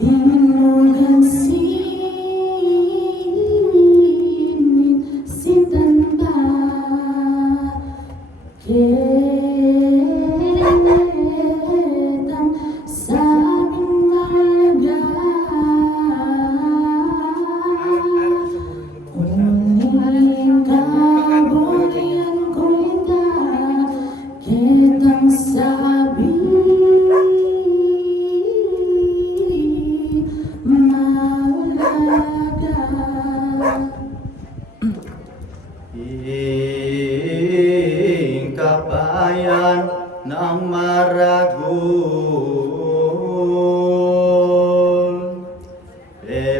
Inugan sitan ba ketang sabing malaga uling kabutihan ko ita ketang sabing kabayan ng Maragul,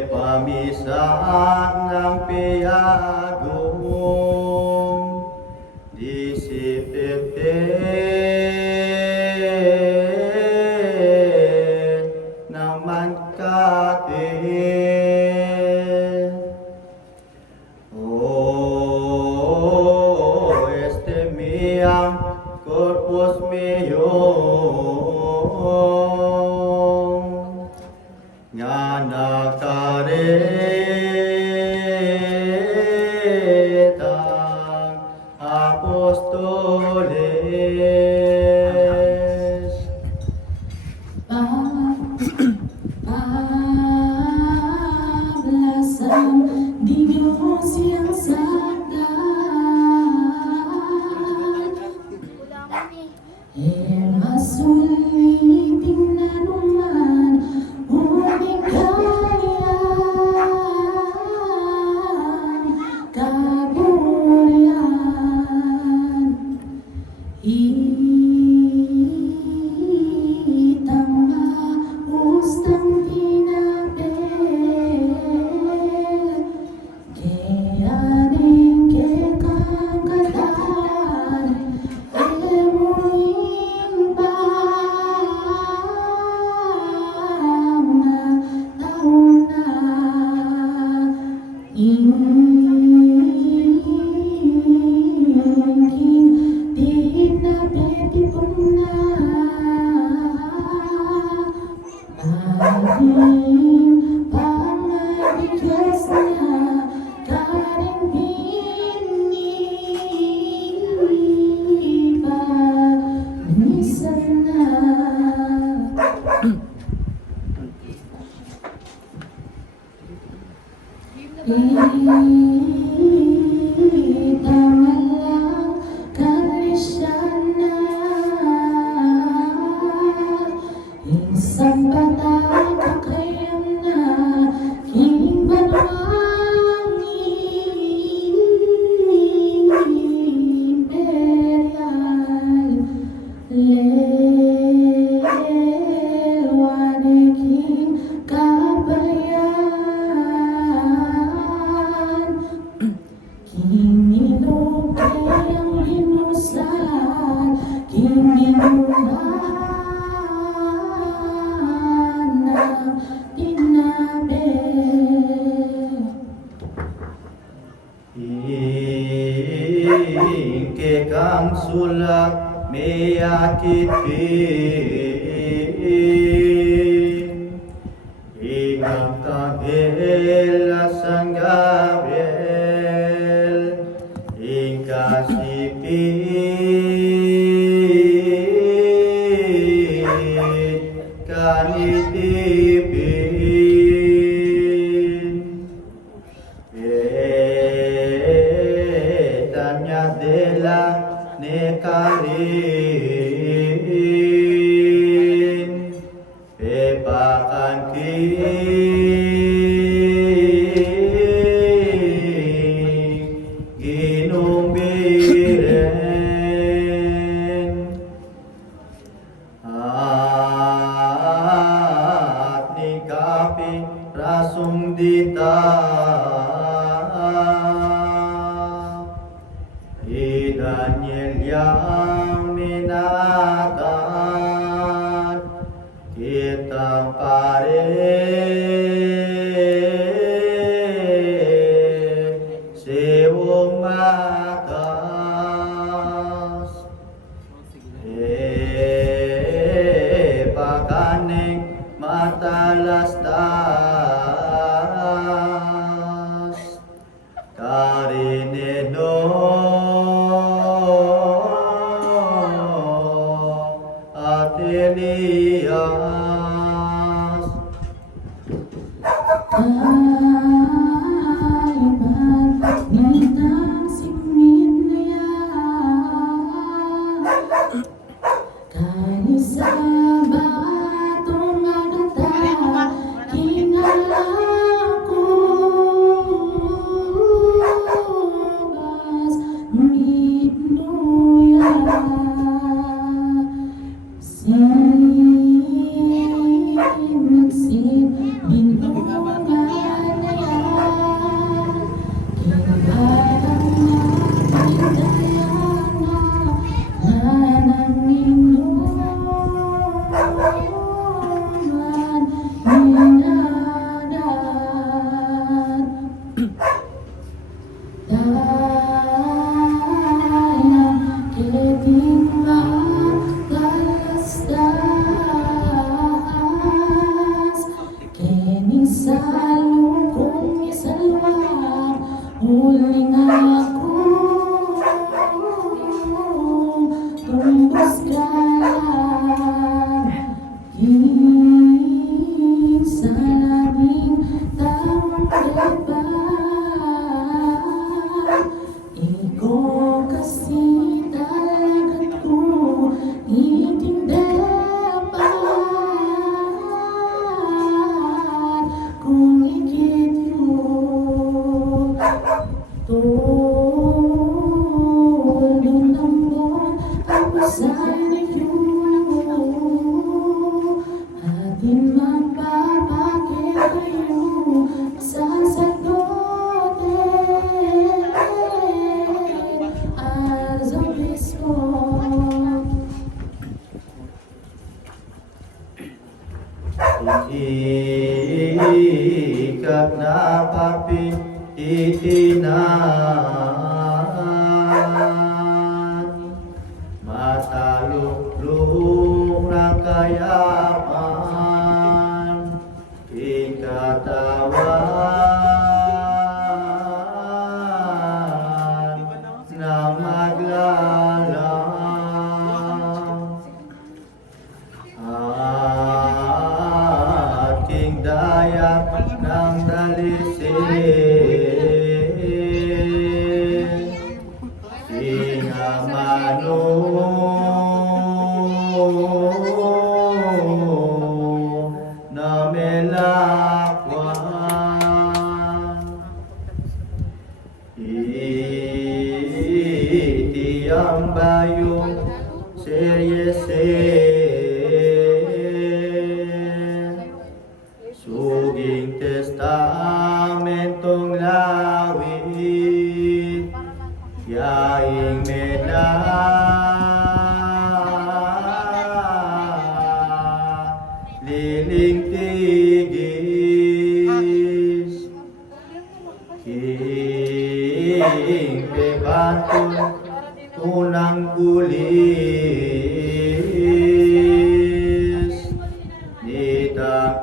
pamisan ng Piyagong, disipete naman kate. Corpus meum nga nakaretang apostoles pablasang di Diyos siyang sakdal masulitin na naman uming kayang kaburian itang maustang tinapel kaya rin kekang katan kekang sulat meyakitin ingat kahela San Gabriel ingkasipit kanitipin tanya dela nekarin pepakan ginumbiren at nikapi rasung dita Daniel yang minatan kitang pare sewong makas pakaning mata alastas, tarineno, at Elias. Kalibat nitang sikmit na yan, kanisa batong agata, kinalakugas, ngunit nuya, nagsin, binungan na yan, kinabalang nagpindayana, nananginuman, minadan, daya, keting matalastas, kening salukong isalwa, huling ako, tumbas ka lang, king sa labing taong diba, ikaw kasi talagang ko itindapan, kung ikit yun, tulong ng buwan ang pasay na yun, atin magpapakit kayo sa sagote as a bispo. Ikat na papititinan, mataluklok ng kayapan, ikatawan na maglalang. Ating dayak ng dalisin, singamano na melakwan, itiyang bayong seryesen, suging testamentong lawit, yaing mena, liling tigis, king pebatong tunang gulis, nitang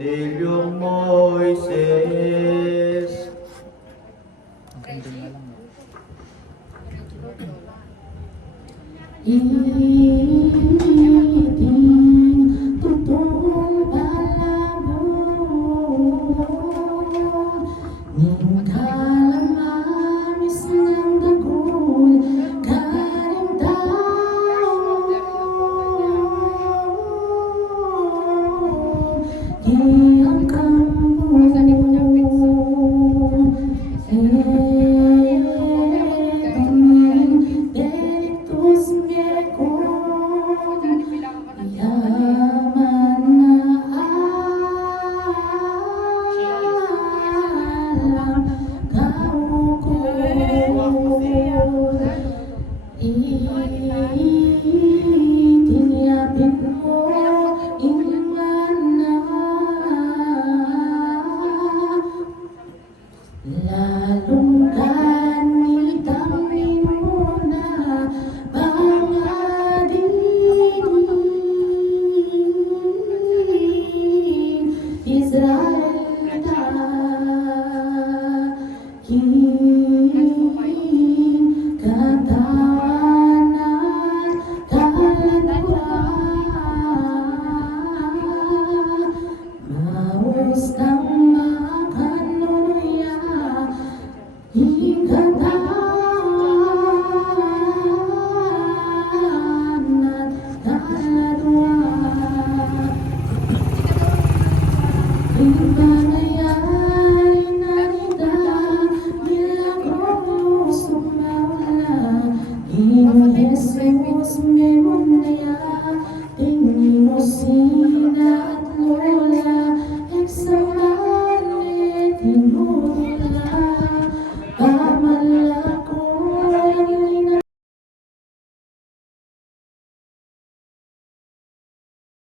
dilyong Moises. Iting tutong palabon, ning kalamamis ng dagol, karing taon, iyang kampo, delictus mecum, yaman na alam, Katawanan talaturan Maus kang makanuya Hingga